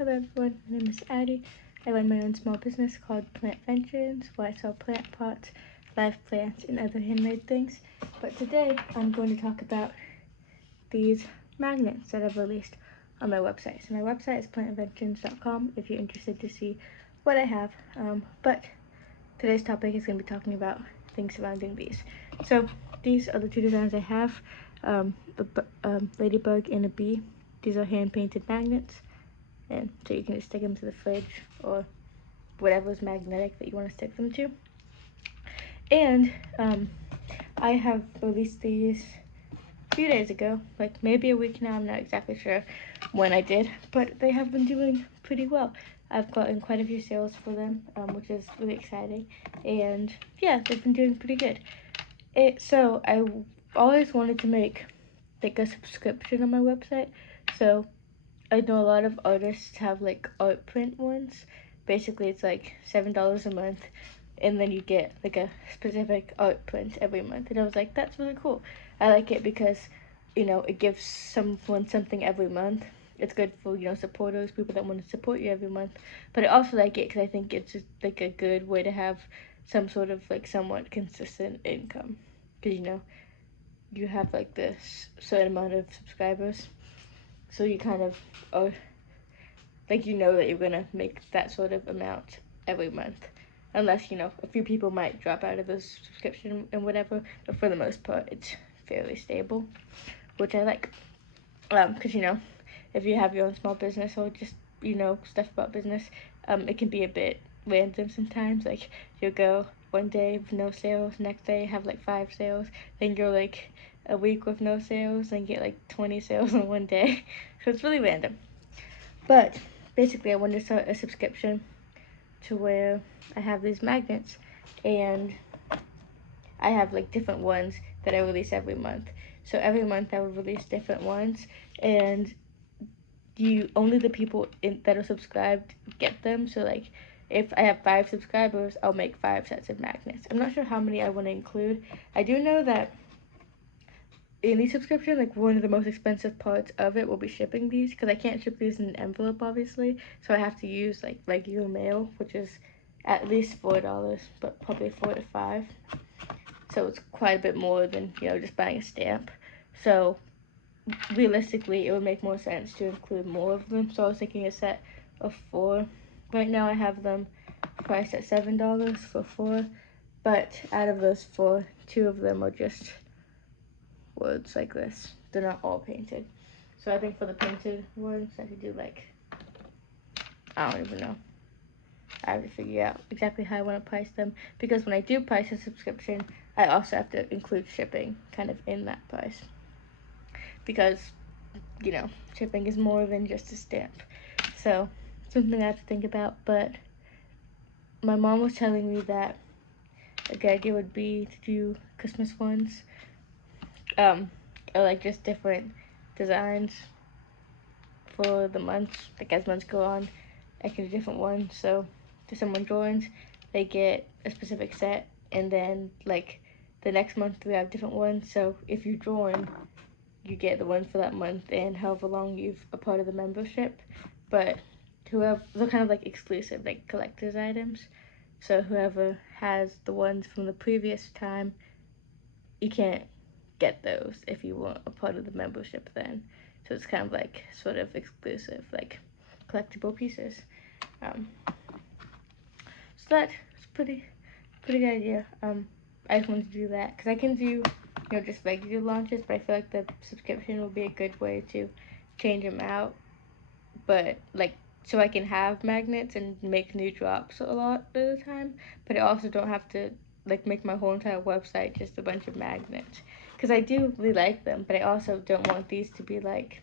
Hello everyone, my name is Addie. I run my own small business called Plant Vengeance, where I sell plant pots, live plants, and other handmade things. But today I'm going to talk about these magnets that I've released on my website. So my website is plantvengeance.com if you're interested to see what I have. But today's topic is going to be talking about things surrounding these. So these are the two designs I have, a ladybug and a bee. These are hand painted magnets. And so you can just stick them to the fridge or whatever is magnetic that you want to stick them to. And I have released these a few days ago, like maybe a week now. I'm not exactly sure when I did, but they have been doing pretty well. I've gotten quite a few sales for them, which is really exciting. And yeah, they've been doing pretty good. So I always wanted to make like a subscription on my website. So I know a lot of artists have like art print ones. Basically, it's like $7 a month, and then you get like a specific art print every month. And I was like, that's really cool. I like it because, it gives someone something every month. It's good for, supporters, people that want to support you every month. But I also like it because I think it's just like a good way to have some sort of like somewhat consistent income. Because, you have like this certain amount of subscribers. So you kind of are like that you're gonna make that sort of amount every month, unless a few people might drop out of the subscription and whatever. But for the most part, it's fairly stable, which I like. Because if you have your own small business or just stuff about business, it can be a bit random sometimes. Like you'll go one day with no sales, next day have like 5 sales, then go like a week with no sales, then get like 20 sales in one day. So it's really random. But basically, I wanted to start a subscription to where I have these magnets, and I have like different ones that I release every month. So every month I will release different ones, and only the people that are subscribed get them. So like if I have 5 subscribers, I'll make 5 sets of magnets. I'm not sure how many I want to include. I do know that in the subscription, like one of the most expensive parts of it will be shipping these, because I can't ship these in an envelope obviously, so I have to use like regular mail, which is at least $4, but probably 4 to 5. So it's quite a bit more than just buying a stamp. So realistically, it would make more sense to include more of them. So I was thinking a set of 4. Right now I have them priced at $7 for 4, but out of those 4, 2 of them are just words like this. They're not all painted. So I think for the painted ones, I could do like, I don't even know. I have to figure out exactly how I want to price them, because when I do price a subscription, I also have to include shipping kind of in that price, because shipping is more than just a stamp. So something I have to think about. But my mom was telling me that a good idea would be to do Christmas ones, or like just different designs for the months. Like as months go on, I can do different ones. So if someone joins, they get a specific set, and then like the next month we have different ones. So if you join, you get the one for that month and however long you've a part of the membership. But whoever, they're kind of like exclusive, like collector's items. So whoever has the ones from the previous time, you can't get those if you weren't a part of the membership then. So it's kind of like sort of exclusive, like collectible pieces. So that's pretty good idea. I just wanted to do that because I can do just regular launches, but I feel like the subscription will be a good way to change them out. But like so I can have magnets and make new drops a lot of the time, but I also don't have to like make my whole entire website just a bunch of magnets, because I do really like them, but I also don't want these to be like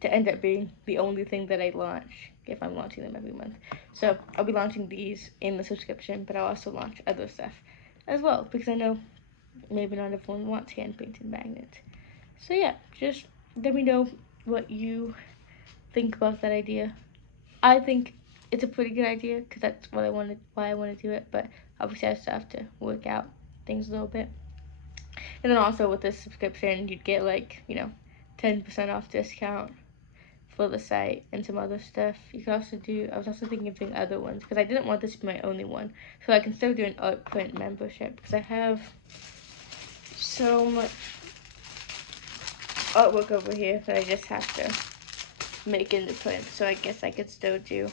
to end up being the only thing that I launch if I'm launching them every month. So I'll be launching these in the subscription, but I'll also launch other stuff as well, because I know maybe not everyone wants hand painted magnets. So yeah, just let me know what you think about that idea. I think it's a pretty good idea because that's what why I want to do it. But obviously, I still have to work out things a little bit. And then also with this subscription, you'd get like 10% off discount for the site and some other stuff. You could also do, I was also thinking of doing other ones because I didn't want this to be my only one. So I can still do an art print membership because I have so much artwork over here that I just have to make into print. So I guess I could still do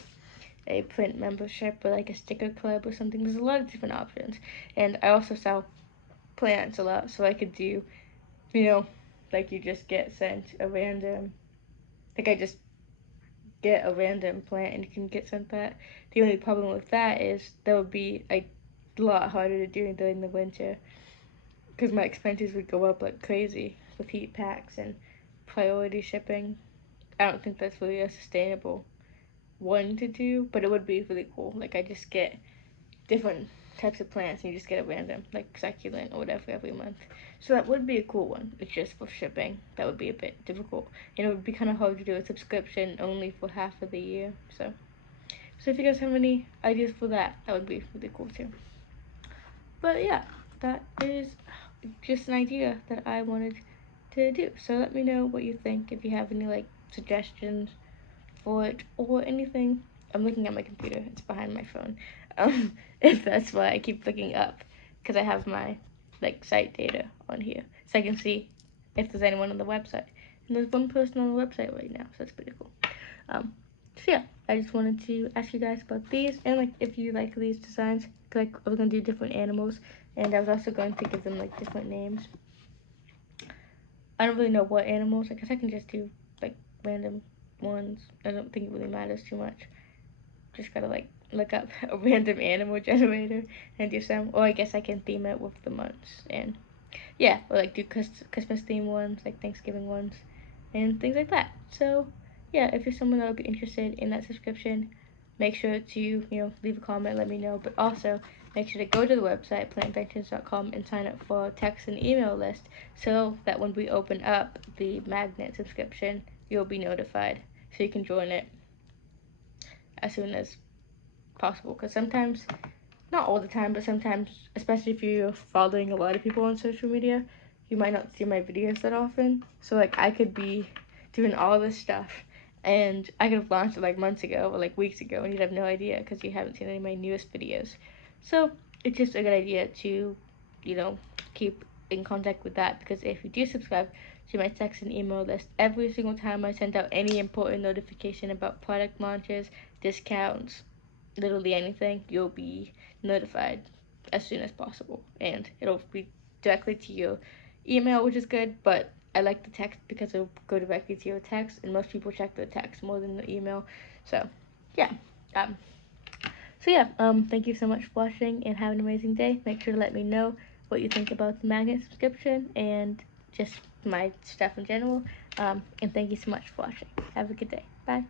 a print membership or like a sticker club or something. There's a lot of different options. And I also sell plants a lot, so I could do, you know, like you just get sent a random, like I just get a random plant and you can get sent that. The only problem with that is that would be a lot harder to do during the winter because my expenses would go up like crazy with heat packs and priority shipping. I don't think that's really a sustainable one to do, but it would be really cool. Like I just get different types of plants and you just get a random like succulent or whatever every month. So that would be a cool one. It's just for shipping. That would be a bit difficult. And it would be kind of hard to do a subscription only for half of the year. So if you guys have any ideas for that, that would be really cool too. But yeah, that is just an idea that I wanted to do. So let me know what you think if you have any like suggestions for it or anything. I'm looking at my computer. It's behind my phone. If that's why I keep looking up because I have my like site data on here, so I can see if there's anyone on the website. And there's one person on the website right now, so that's pretty cool. So yeah, I just wanted to ask you guys about these and like if you like these designs. Like I was gonna do different animals, and I was also going to give them like different names. I don't really know what animals. I guess I can just do like random ones. I don't think it really matters too much. Just gotta like look up a random animal generator and do some. Or I guess I can theme it with the months and yeah, or like do Christmas theme ones, like Thanksgiving ones, and things like that. So yeah, if you're someone that would be interested in that subscription, make sure to leave a comment, let me know. But also make sure to go to the website plantinventions.com and sign up for a text and email list so that when we open up the magnet subscription, you'll be notified so you can join it as soon as possible. Because sometimes, not all the time, but sometimes, especially if you're following a lot of people on social media, you might not see my videos that often. So like I could be doing all this stuff and I could have launched it like months ago or like weeks ago and you'd have no idea because you haven't seen any of my newest videos. So it's just a good idea to, keep in contact with that, because if you do subscribe to my text and email list, every single time I send out any important notification about product launches, discounts, literally anything, you'll be notified as soon as possible, and it'll be directly to your email, which is good. But I like the text because it'll go directly to your text, and most people check the text more than the email. So yeah, um thank you so much for watching and have an amazing day. Make sure to let me know what you think about the magnet subscription and just my stuff in general. And thank you so much for watching. Have a good day. Bye.